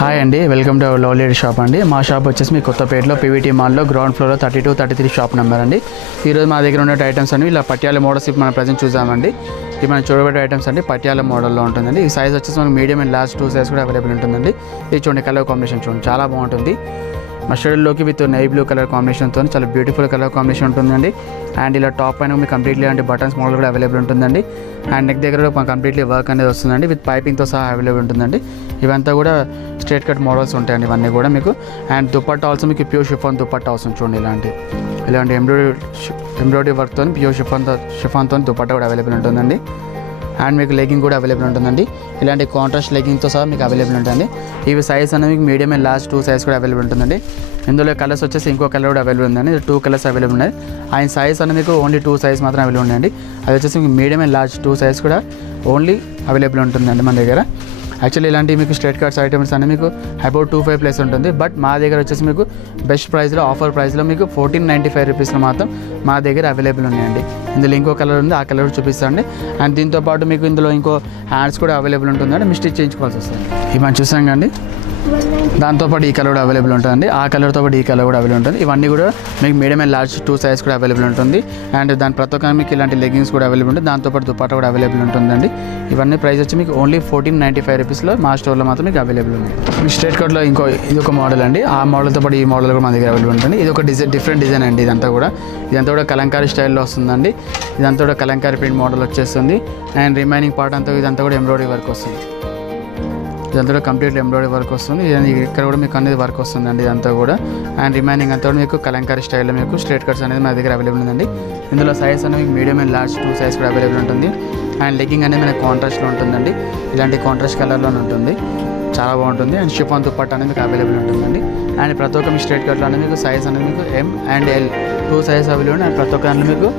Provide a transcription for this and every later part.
Hi అండి, welcome to love lady shop అండి. మా షాప్ వచ్చేసి మీ కొత్తపేటలో పీవీటీ మాల్లో గ్రౌండ్ ఫ్లోర్లో 32, 33 షాప్ నెంబర్ అండి. ఈరోజు మా దగ్గర ఉన్న ఐటమ్స్ అన్ని ఇలా పట్యాల మోడల్స్ ఇప్పుడు మనం ప్రజెంట్ చూసామండి. ఇవి మనం చూడబెట్టే ఐటమ్స్ అండి పట్యాల మోడల్లో ఉంటుందండి. ఈ సైజ్ వచ్చేసి మనకి మీడియం అండ్ లార్జ్ 2 సైజ్ కూడా అవైలబుల్ ఉంటుందండి. ఇది చూడండి, కలర్ కాంబినేషన్ చూడండి చాలా బాగుంటుంది. మస్టర్డ్లోకి విత్ నై బ్లూ కలర్ కాంబినేషన్తో చాలా బ్యూటిఫుల్ కలర్ కాంబినేషన్ ఉంటుందండి. అండ్ ఇలా టాప్ పైన మీకు కంప్లీట్లీ అంటే బటన్స్ మోడల్ కూడా అవైలబుల్ ఉంటుందండి. అండ్ నెక్ దగ్గర కూడా కంప్లీట్లీ వర్క్ అనేది వస్తుందండి, విత్ పైపింగ్తో సహా అవైలబుల్ ఉంటుందండి. ఇవంతా కూడా స్ట్రేట్ కట్ మోడల్స్ ఉంటాయండి ఇవన్నీ కూడా మీకు. అండ్ దుపట్టా ఆల్సో మీకు ప్యూర్ షిఫాన్ దుపట్టా వస్తుంది చూడండి. ఇలాంటి ఎంబ్రాయిడరీ వర్క్తో ప్యూర్ షిఫాన్తో దుపట్టా కూడా అవైలబుల్ ఉంటుందండి. అండ్ మీకు లెగ్గింగ్ కూడా అవైలబుల్ ఉంటుందండి. ఇలాంటి కాంట్రాస్ట్ లెగ్గింగ్తో సహా మీకు అవైలబుల్ ఉంటుంది. ఇవి సైజ్ అనేది మీకు మీడియం అండ్ లార్జ్ 2 సైజ్ కూడా అవైలబుల్ ఉంటుందండి. ఇందులో కలర్స్ వచ్చేసి ఇంకో కలర్ కూడా అవైలబుల్ ఉందండి. 2 కలర్స్ అవైలబుల్ ఉన్నాయి. ఆయన సైజ్ అనేది మీకు ఓన్లీ 2 సైజ్ మాత్రం అవైలబుల్ ఉందండి. అది వచ్చేసి మీకు మీడియం అండ్ లార్జ్ 2 సైజ్ కూడా ఓన్లీ అవైలబుల్ ఉంటుందండి మన దగ్గర. యాక్చువల్లీ ఇలాంటి మీకు స్ట్రేట్ కట్స్ ఐటమ్స్ అన్నీ మీకు అబౌట్ 25 ప్లస్ ఉంటుంది. బట్ మా దగ్గర వచ్చేసి మీకు బెస్ట్ ప్రైస్లో ఆఫర్ ప్రైస్లో మీకు 1495 రూపీస్లో మాత్రం మా దగ్గర అవైలబుల్ ఉన్నాయండి. ఇందులో ఇంకో కలర్ ఉంది, ఆ కలర్ చూపిస్తాండి. అండ్ దీంతోపాటు మీకు ఇందులో ఇంకో హ్యాండ్స్ కూడా అవైలబుల్ ఉంటుందండి, మీరు స్టిచ్ చేయించుకోవాల్సి వస్తుంది. ఇవి మనం చూసాం కండి. దాంతోపాటు ఈ కలర్ కూడా అవైలబుల్ ఉంటుంది, ఆ కలర్తో పాటు ఈ కలర్ కూడా అవైలబుల్ ఉంటుంది. ఇవన్నీ కూడా మీకు మీడియం అండ్ లార్జ్ 2 సైజ్ కూడా అవైలబుల్ ఉంటుంది. అండ్ దాని ప్రతి ఒక్క మీకు ఇలాంటి లెగ్గింగ్స్ కూడా అవైలబుల్ ఉంటుంది, దాంతోపాటు దుపట్టా కూడా అవైలబుల్ ఉంటుందండి. ఇవన్నీ ప్రైస్ వచ్చి మీకు ఓన్లీ 1495 రూపీస్లో మా స్టోర్లో మాత్రం మీకు అవైలబుల్ ఉంది. స్ట్రేట్ కట్లో ఇది ఒక మోడల్ అండి. ఆ మోడల్తో పాటు ఈ మోడల్ కూడా మా దగ్గర అవైలబుల్ ఉంటుంది. ఇది ఒక డిఫరెంట్ డిజైన్ అండి. ఇదంతా కూడా కలంకారీ స్టైల్లో వస్తుందండి. ఇదంతా కూడా కలంకారీ ప్రింట్ మోడల్ వచ్చేస్తుంది. అండ్ రిమైనింగ్ పార్ట్ అంతా ఇదంతా కూడా ఎంబ్రాయిడరీ వర్క్ వస్తుంది. ఇదంతా కూడా కంప్లీట్ ఎంబ్రాయిడరీ వర్క్ వస్తుంది. ఇక్కడ కూడా మీకు అనేది వర్క్ వస్తుందండి ఇదంతా కూడా. అండ్ రిమైనింగ్ అంతా కూడా మీకు కలంకారీ స్టైల్లో మీకు స్ట్రేట్ కట్స్ అనేది మా దగ్గర అవైలబుల్ ఉందండి. ఇందులో సైజ్ అనేది మీకు మీడియం అండ్ లార్జ్ 2 సైజ్ కూడా అవైలబుల్ ఉంటుంది. అండ్ లెగ్గింగ్ అనేది మనకి కాంట్రాస్ట్లో ఉంటుందండి. ఇలాంటి కాంట్రాస్ట్ కలర్లోనే ఉంటుంది, చాలా బాగుంటుంది. అండ్ షిఫాన్ దుపట్టా అనేది మీకు అవైలబుల్ ఉంటుందండి. అండ్ ప్రతి ఒక్క మీ స్ట్రేట్ కట్లో అనేది మీకు సైజ్ అనేది మీకు M and L 2 size available ఉంది. అండ్ ప్రతి ఒక్క దాంట్లో మీకు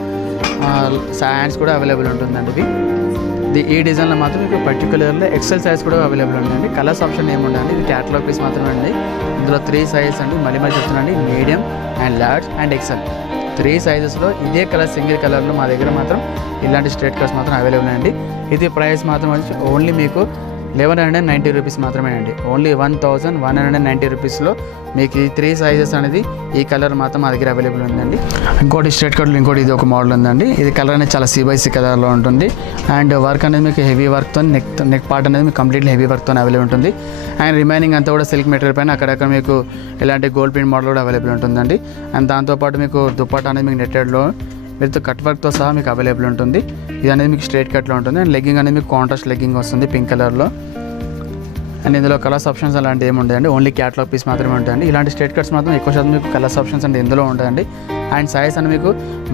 హ్యాండ్స్ కూడా అవైలబుల్ ఉంటుందండి. ఈ డిజైన్లో మాత్రం మీకు పర్టికులర్లో ఎక్సెల్ సైజ్ కూడా అవైలబుల్ ఉందండి. కలర్స్ ఆప్షన్ ఏముండండి, ఇది క్యాటలాగ్ పీస్ మాత్రమే అండి. ఇందులో 3 సైజెస్ అండి, మళ్ళీ చెప్తున్నాండి, medium and large and XL 3 సైజెస్లో ఇదే కలర్ సింగిల్ కలర్లో మా దగ్గర మాత్రం ఇలాంటి స్ట్రేట్ కట్స్ మాత్రం అవైలబుల్ అండి. ఇది ప్రైస్ మాత్రం వచ్చి ఓన్లీ మీకు 1190 రూపీస్ మాత్రమే అండి. ఓన్లీ 1190 రూపీస్లో మీకు ఈ 3 సైజెస్ అనేది ఈ కలర్ మాత్రం మా దగ్గర అవైలబుల్ ఉందండి. ఇంకోటి స్ట్రేట్ కట్లో ఇంకోటి ఇది ఒక మోడల్ ఉందండి. ఇది కలర్ అనేది చాలా C/C కలర్లో ఉంటుంది. అండ్ వర్క్ అనేది మీకు హెవీ వర్క్తో నెక్ పార్ట్ అనేది మీకు కంప్లీట్లీ హెవీ వర్క్తో అవైలబుల్ ఉంటుంది. అండ్ రిమైనింగ్ అంతా కూడా సిల్క్ మెటీరియల్ పైన అక్కడక్కడ మీకు ఇలాంటి గోల్డ్ ప్రింట్ మోడల్ కూడా అవైలబుల్ ఉంటుందండి. అండ్ దాంతోపాటు మీకు దుపట్టా అనేది మీకు నెట్టెడ్లో విత్ కట్ వర్క్తో సహా మీకు అవైలబుల్ ఉంటుంది. ఇది అనేది మీకు స్ట్రేట్ కట్లో ఉంటుంది. అండ్ లెగ్గింగ్ అనేది మీకు కాంట్రాస్ట్ లెగ్గింగ్ వస్తుంది పింక్ కలర్లో. అండ్ ఇందులో కలర్స్ ఆప్షన్స్ అలాంటివి ఏమి ఉంటాయండి, ఓన్లీ క్యాటలాగ్ పీస్ మాత్రమే ఉంటాయండి. ఇలాంటి స్ట్రేట్ కట్స్ మాత్రం ఎక్కువ శాతం మీకు కలర్స్ ఆప్షన్స్ అంటే ఇందులో ఉంటాయండి. అండ్ సైజ్ అని మీకు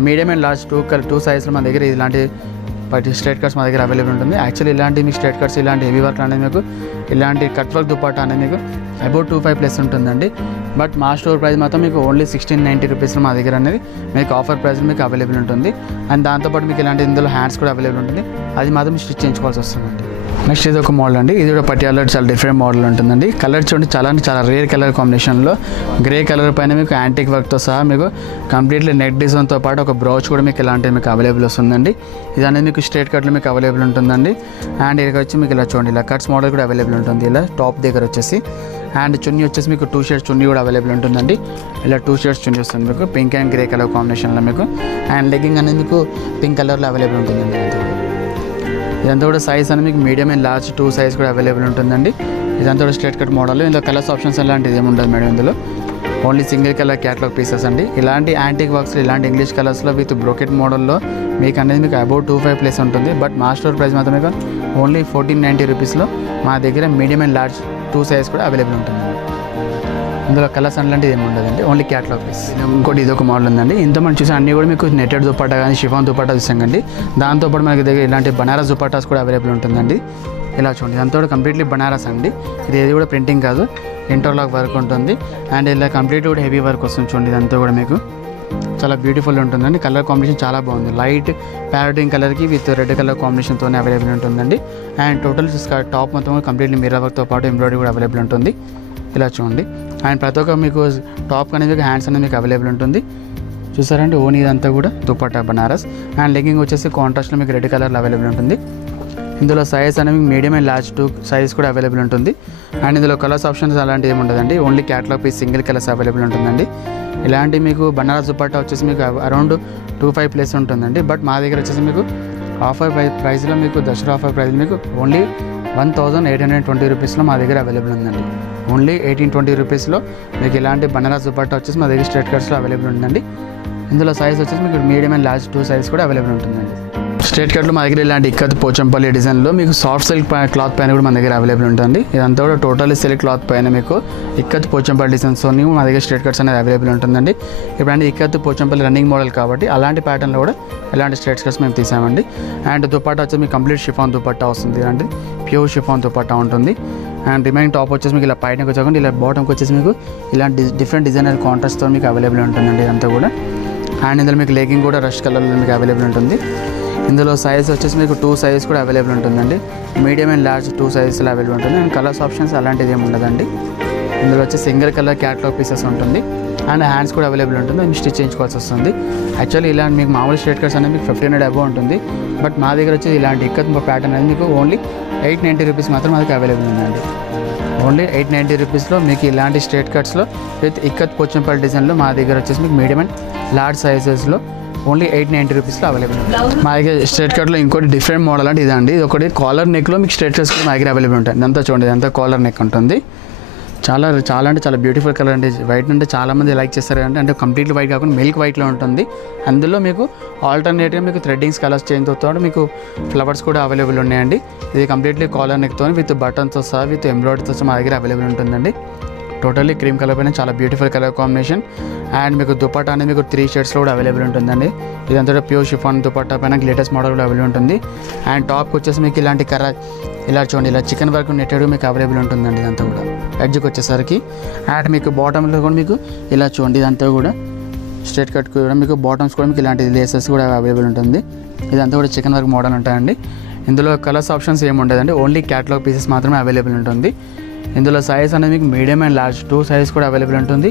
మీడియం అండ్ లార్జ్ 2 సైజ్లో మన దగ్గర ఇలాంటి స్ట్రేట్ కట్స్ మా దగ్గర అవైలబుల్ ఉంటుంది. యాక్చువల్లీ ఇలాంటి మీకు స్ట్రేట్ కట్స్ ఇలాంటి హెవీ వర్క్ అనేది మీకు ఇలాంటి కట్ వర్క్ దుపట్టా అనేది మీకు అబౌట్ 25 ప్లస్ ఉంటుందండి. బట్ మా స్టోర్ ప్రైస్ మాత్రం మీకు ఓన్లీ 1690 రూపీస్లో మా దగ్గర అనేది మీకు ఆఫర్ ప్రైస్ మీకు అవైలబుల్ ఉంటుంది. అండ్ దాంతోపాటు మీకు ఇలాంటి ఇందులో హ్యాండ్స్ కూడా అవైలబుల్ ఉంటుంది, అది మాత్రం స్టిచ్ చేయించుకోవాల్సి వస్తుందండి. నెక్స్ట్ ఇది ఒక మోడల్ అండి. ఇది కూడా పటియాలా చాలా డిఫరెంట్ మోడల్ ఉంటుందండి. కలర్ చూడండి, చాలా రేర్ కలర్ కాంబినేషన్లో గ్రే కలర్ పైన మీకు యాంటిక్ వర్క్తో సహా మీకు కంప్లీట్లీ నెక్ డిజైన్తో పాటు ఒక బ్రౌచ్ కూడా మీకు ఇలాంటివి మీకు అవైలబుల్ వస్తుందండి. ఇది అనేది మీకు స్ట్రేట్ కట్లో మీకు అవైలబుల్ ఉంటుందండి. అండ్ ఇక్కడ వచ్చి మీకు ఇలా చూడండి, ఇలా కట్స్ మోడల్ కూడా అవైలబుల్ ఉంటుంది. ఇలా టాప్ దగ్గర వచ్చేసి అండ్ చున్నీ వచ్చేసి మీకు 2 షేడ్స్ చున్నీ కూడా అవైలబుల్ ఉంటుందండి. ఇలా 2 షేడ్స్ చున్నీ వస్తుంది మీకు పింక్ అండ్ గ్రే కలర్ కాంబినేషన్లో మీకు. అండ్ లెగ్గింగ్ అనేది మీకు పింక్ కలర్లో అవైలబుల్ ఉంటుందండి. ఇదంతా కూడా సైజ్ అనేది మీకు మీడియం అండ్ లార్జ్ 2 సైజ్ కూడా అవైలబుల్ ఉంటుందండి. ఇదంతా కూడా స్ట్రేట్ కట్ మోడల్. ఇందులో కలర్స్ ఆప్షన్స్ అలాంటిది ఏమి ఉండదు మేడం. ఇందులో only single colour catalogue pieces అండి. ఇలాంటి యాంటిక్ వర్క్స్ ఇలాంటి ఇంగ్లీష్ కలర్స్లో విత్ బ్రోకెట్ మోడల్లో మీకు అనేది మీకు అబౌట్ 25 ప్లస్ ఉంటుంది. బట్ మా స్టోర్ ప్రైస్ మాత్రం మీకు ఓన్లీ 1490 రూపీస్లో మా దగ్గర మీడియం అండ్ లార్జ్ 2 సైజ్ కూడా అవైలబుల్ ఉంటుంది. ఇందులో కలర్స్ అలాంటిది ఏమి ఉండదండి, ఓన్లీ క్యాటలాగ్ పీస్. ఇంకోటి ఇది ఒక మోడల్ ఉందండి. ఇంత మనం చూసి అన్నీ కూడా మీకు నెట్టెడ్ దుపట్టా కానీ షిఫాన్ దుపట్టా చూసాండి. దాంతోపాటు మనకి దగ్గర ఇలాంటి బనారస్ దుపట్టాస్ కూడా అవైలబుల్ ఉంటుందండి. ఇలా చూడండి, ఇదంతా కూడా కంప్లీట్లీ బనారస్ అండి. ఇది ఏది కూడా ప్రింటింగ్ కాదు, ఇంటర్లాక్ వర్క్ ఉంటుంది. అండ్ ఇలా కంప్లీట్ కూడా హెవీ వర్క్ వస్తుంది చూడండి. ఇదంతా కూడా మీకు చాలా బ్యూటిఫుల్ ఉంటుందండి. కలర్ కాంబినేషన్ చాలా బాగుంది, లైట్ ప్యారెటింగ్ కలర్కి విత్ రెడ్ కలర్ కాంబినేషన్తోనే అవైలబుల్ ఉంటుందండి. అండ్ టోటల్ టాప్ మొత్తం కంప్లీట్లీ మిర్రర్ వర్క్తో పాటు ఎంబ్రాయిడరీ కూడా అవైలబుల్ ఉంటుంది. ఇలా చూడండి. అండ్ ప్రతి ఒక్క మీకు టాప్ అనేది మీకు హ్యాండ్స్ అనేది మీకు అవైలబుల్ ఉంటుంది. చూసారంటే ఓన్ ఇదంతా కూడా దుపట్టా బనారస్. అండ్ లెగ్గింగ్ వచ్చేసి కాంట్రాస్ట్లో మీకు రెడ్ కలర్లో అవైలబుల్ ఉంటుంది. ఇందులో సైజ్ అనేది మీడియం అండ్ లార్జ్ 2 సైజ్ కూడా అవైలబుల్ ఉంటుంది. అండ్ ఇందులో కలర్స్ ఆప్షన్స్ అలాంటివి ఏమి ఉండదండి. Only catalogue piece single colours available ఉంటుందండి. ఇలాంటి మీకు బనారస్ దుపట్టా వచ్చేసి మీకు అరౌండ్ 25+ ఉంటుందండి. బట్ మా దగ్గర వచ్చేసి మీకు ఆఫర్ ప్రైస్లో మీకు దసరా ఆఫర్ ప్రైస్ మీకు ఓన్లీ 1820 రూపీస్లో మా దగ్గర అవైలబుల్ ఉందండి. ఓన్లీ 1820 రూపీస్లో మీకు ఇలాంటి బనారస్ దుపట్టా వచ్చేసి మా దగ్గర స్ట్రైట్ కట్స్లో అవైలబుల్ ఉంటుందండి. ఇందులో సైజ్ వచ్చేసి మీకు మీడియం అండ్ లార్జ్ 2 సైజ్ కూడా అవైలబుల్ ఉంటుందండి. స్ట్రైట్ కట్లో మా దగ్గర ఇలాంటి ఇక్కత్ పోచంపల్లి డిజైన్లో మీకు సాఫ్ట్ సిల్క్ క్లాత్ పైన కూడా మన దగ్గర అవైలబుల్ ఉంటుంది. ఇదంతా కూడా టోటల్లీ సిల్క్ క్లాత్ పైన మీకు ఇక్కత్ పోచంపల్లి డిజైన్స్తో మా దగ్గర స్ట్రైట్ కట్స్ అనేది అవైలబుల్ ఉంటుందండి. ఇప్పుడు ఇక్కత్ పోచంపల్లి రన్నింగ్ మోడల్ కాబట్టి అలాంటి ప్యాటర్న్లో కూడా ఇలాంటి స్ట్రైట్ కట్స్ మేము తీసామండి. అండ్ దుపట్టా వచ్చి మీకు కంప్లీట్ షిఫాన్ దుపట్టా వస్తుంది. ఇలాంటి ప్యూర్ షిఫాన్ దుపట్టా ఉంటుంది. అండ్ రిమైనింగ్ టాప్ వచ్చేసి మీకు ఇలా పైనకి వచ్చాక ఇలా బాటమ్కి వచ్చేసి మీకు ఇలాంటి డిఫరెంట్ డిజైనర్ కాంట్రాస్ట్తో మీకు అవైలబుల్ ఉంటుందండి ఇదంతా కూడా. అండ్ ఇందులో మీకు లెగ్గింగ్ కూడా రష్ కలర్లో మీకు అవైలబుల్ ఉంటుంది. ఇందులో సైజ్ వచ్చేసి మీకు 2 సైజ్ కూడా అవైలబుల్ ఉంటుందండి. మీడియం అండ్ లార్జ్ 2 సైజెస్లో అవైలబుల్ ఉంటుంది. అండ్ కలర్స్ ఆప్షన్స్ అలాంటిది ఏమి ఉండదండి. ఇందులో వచ్చి సింగిల్ కలర్ క్యాట్లాగ్ పీసెస్ ఉంటుంది. అండ్ హ్యాండ్స్ కూడా అవైలబుల్ ఉంటుంది. మీకు స్టిచ్ చేయించుకోవాల్సి వస్తుంది. యాక్చువల్లీ ఇలాంటి మీకు మామూలు స్ట్రైట్ కట్స్ అనేది మీకు 1500 అబౌవ్ ఉంటుంది. బట్ మా దగ్గర వచ్చి ఇలాంటి ఇక్కత్ ప్యాటర్న్ అనేది మీకు ఓన్లీ 890 రూపీస్ మాత్రం మనకి అవైలబుల్ ఉందండి. ఓన్లీ 890 రూపీస్లో మీకు ఇలాంటి స్ట్రైట్ కట్స్లో విత్ ఇక్కత్ పోచంపల్లి డిజైన్లో మా దగ్గర వచ్చేసి మీకు మీడియం అండ్ లార్జ్ సైజెస్లో ఓన్లీ 890 రూపీస్లో అవైలబుల్ ఉంది. మా దగ్గర స్ట్రైట్ కట్లో ఇంకోటి డిఫరెంట్ మోడల్ అంటే ఇదండి. ఇది ఒకటి కాలర్ నెక్లో మీకు స్ట్రైట్ కట్స్ మా దగ్గర అవైలబుల్ ఉంటాయి. ఇదంతా చూడండి, ఇదంతా కాలర్ నెక్ ఉంటుంది. చాలా అంటే చాలా బ్యూటిఫుల్ కలర్ అండి. వైట్ అంటే చాలామంది లైక్ చేస్తారు అంటే కంప్లీట్లీ వైట్ కాకుండా మిల్క్ వైట్లో ఉంటుంది. అందులో మీకు ఆల్టర్నేటివ్గా మీకు థ్రెడ్డింగ్స్ కలర్స్ చేంజ్ అవుతాడు. మీకు ఫ్లవర్స్ కూడా అవైలబుల్ ఉన్నాయండి. ఇది కంప్లీట్లీ కాలర్ నెక్తో విత్ బటన్స్తో సహా విత్ ఎంబ్రాయిడరీతో సహా మా దగ్గర అవైలబుల్ ఉంటుందండి. టోటల్లీ క్రీమ్ కలర్ పైన చాలా బ్యూటిఫుల్ కలర్ కాంబినేషన్. అండ్ మీకు దుపట్టా అనేది మీకు 3 షేడ్స్లో కూడా అవైలబుల్ ఉంటుందండి. ఇదంతా ప్యూర్ షిఫాన్ దుపట్టా పైన లేటెస్ట్ మోడల్ కూడా అవైలబుల్ ఉంటుంది. అండ్ టాప్కి వచ్చేసి మీకు ఇలాంటి ఇలా చూడండి, ఇలా చికెన్ వర్క్ నెట్టెడ్ మీకు అవైలబుల్ ఉంటుందండి. ఇదంతా కూడా ఎడ్జ్కి వచ్చేసరికి. అండ్ మీకు బాటంలో కూడా మీకు ఇలా చూడండి, ఇదంతా కూడా స్ట్రైట్ కట్ కూడా మీకు బాటమ్స్ కూడా మీకు ఇలాంటి లేసెస్ కూడా అవైలబుల్ ఉంటుంది. ఇదంతా కూడా చికెన్ వర్క్ మోడల్ ఉంటాయండి. ఇందులో కలర్స్ ఆప్షన్స్ ఏమి ఉండదండి. ఓన్లీ క్యాటలాగ్ పీసెస్ మాత్రమే అవైలబుల్ ఉంటుంది. ఇందులో సైజ్ అనేది మీకు మీడియం అండ్ లార్జ్ 2 సైజ్ కూడా అవైలబుల్ ఉంటుంది.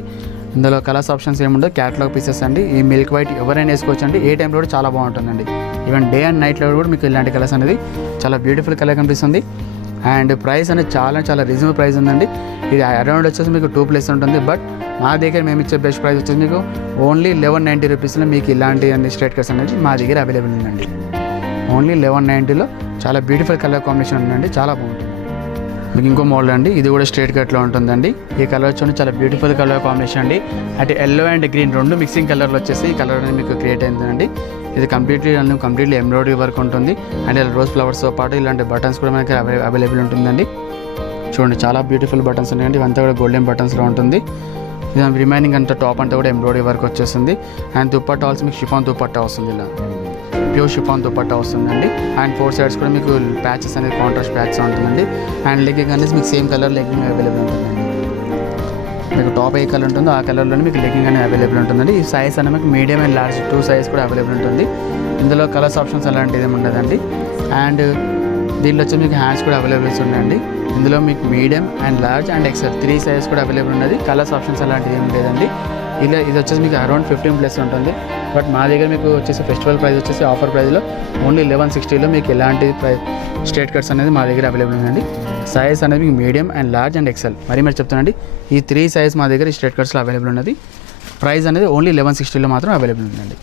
ఇందులో కలర్స్ ఆప్షన్స్ ఏముండవు, క్యాటలాగ్ పీసెస్ అండి. ఈ మిల్క్ వైట్ ఎవరైనా వేసుకోవచ్చు అండి. ఏ టైంలో కూడా చాలా బాగుంటుందండి. ఈవెన్ డే అండ్ నైట్లో కూడా మీకు ఇలాంటి కలర్స్ అనేది చాలా బ్యూటిఫుల్ కలర్ కనిపిస్తుంది. అండ్ ప్రైస్ అనేది చాలా రీజనబుల్ ప్రైస్ ఉందండి. ఇది అరౌండ్ వచ్చేసి మీకు 2+ ఉంటుంది. బట్ మా దగ్గర మేము ఇచ్చే బెస్ట్ ప్రైస్ వచ్చేసి మీకు ఓన్లీ 1190 రూపీస్లో మీకు ఇలాంటి అన్ని స్ట్రైట్ కట్స్ అనేది మా దగ్గర అవైలబుల్ ఉందండి. ఓన్లీ 1190లో చాలా బ్యూటిఫుల్ కలర్ కాంబినేషన్ ఉందండి, చాలా బాగుంటుంది. మీకు ఇంకో మోడల్ అండి, ఇది కూడా స్ట్రైట్ కట్లో ఉంటుందండి. ఈ కలర్ వచ్చి చాలా బ్యూటిఫుల్ కలర్ కాంబినేషన్ అండి. అంటే ఎల్లో అండ్ గ్రీన్ 2 మిక్సింగ్ కలర్లో వచ్చేసి ఈ కలర్ అనేది మీకు క్రియేట్ అయిందండి. ఇది కంప్లీట్లీ ఎంబ్రాయిడరీ వర్క్ ఉంటుంది. అండ్ ఇలా రోజ్ ఫ్లవర్స్తో పాటు ఇలాంటి బటన్స్ కూడా మనకి అవైలబుల్ ఉంటుందండి. చూడండి, చాలా బ్యూటిఫుల్ బటన్స్ ఉన్నాయండి. ఇవంతా కూడా గోల్డెన్ బటన్స్లో ఉంటుంది. ఇది రిమైనింగ్ అంతా టాప్ అంతా కూడా ఎంబ్రాయిడరీ వర్క్ వచ్చేస్తుంది. అండ్ దుపట్టా ఆల్సో మీకు షిఫాన్ దుపట్టా వస్తుంది. ఇలా ప్యూర్ షిఫాన్ దుపట్టా వస్తుందండి. అండ్ 4 సైడ్స్ కూడా మీకు ప్యాచెస్ అనేది కాంట్రాస్ట్ ప్యాచెస్ ఉంటుందండి. అండ్ లెగ్గింగ్ అనేది మీకు సేమ్ కలర్ లెగ్గింగ్ అవైలబుల్ ఉంటుందండి. మీకు టాప్ ఏ కలర్ ఉంటుందో ఆ కలర్లోనే మీకు లెగ్గింగ్ అనేది అవైలబుల్ ఉంటుంది. ఈ సైజ్ అనేది మీకు మీడియం అండ్ లార్జ్ 2 సైజ్ కూడా అవైలబుల్ ఉంటుంది. ఇందులో కలర్స్ ఆప్షన్స్ అలాంటిది ఏమి ఉండదండి. అండ్ దీనిలో వచ్చి మీకు హ్యాండ్స్ కూడా అవైలబుల్స్ ఉన్నాయండి. ఇందులో మీకు medium and large and XL 3 size కూడా అవైలబుల్ ఉన్నది. కలర్స్ ఆప్షన్స్ అలాంటిది ఏమి లేదండి. ఇది వచ్చేసి మీకు అరౌండ్ 15+ ఉంటుంది. బట్ మా దగ్గర మీకు వచ్చేసి ఫెస్టివల్ ప్రైస్ వచ్చేసి ఆఫర్ ప్రైస్లో ఓన్లీ 1160లో మీకు ఎలాంటి స్ట్రైట్ కట్స్ అనేది మా దగ్గర అవైలబుల్ ఉందండి. సైజ్ అనేది మీకు medium and large and XL మరి చెప్తానండి. ఈ 3 సైజ్ మా దగ్గర స్ట్రైట్ కట్స్లో అవైలబుల్ ఉన్నది. ప్రైస్ అనేది ఓన్లీ 1160లో మాత్రం అవైలబుల్ ఉందండి.